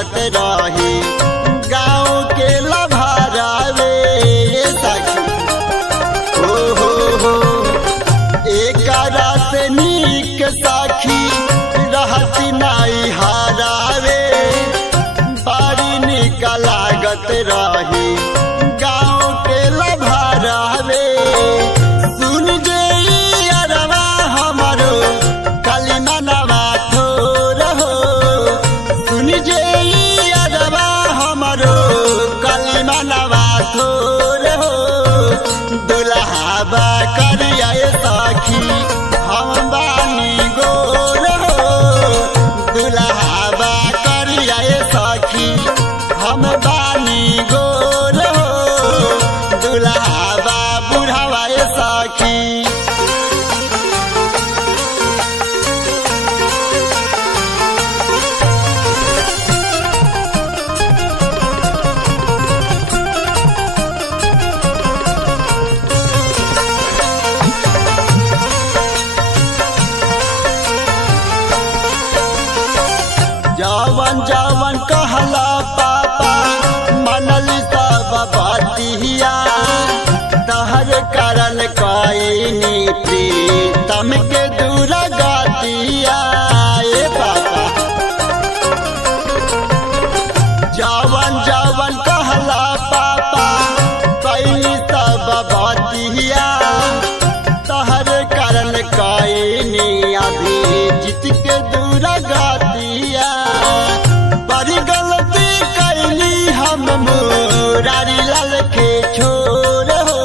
लागत रही गाँव के लभारावे सखी। हो एकरा से नीक सखी रहती नाई हारावे बड़ी निक लागत रही गाँव के लभारावे। सुन जे अरवा हमारो कलिमनवा थोर हो, सुन जे अरवा हमारो कलिमनवा थोर हो। दुल्हा बा करिया सखी हम बानी गोर हो, दुल्हा बा करिया सखी हम बानी गोर हो, दुल्हा बा बुढ़ावा सखी। जवन जवन कहला पापा मनली सब बतिया, तहर करल कईनी प्रीतम के दूर गतिया। पापा जवन जवन कहला पापा कईनी सब बतिया, तहर करल कईनी अभी जीत के दूर गतिया। बड़ी गलती कैली हम मुरारी लाल के छोर हो,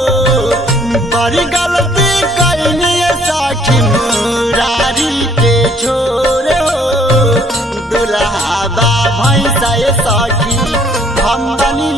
बड़ी गलती कैली सखी मुरारी के छोर हो। दुल्हा बा भैंसा सखी हम बनी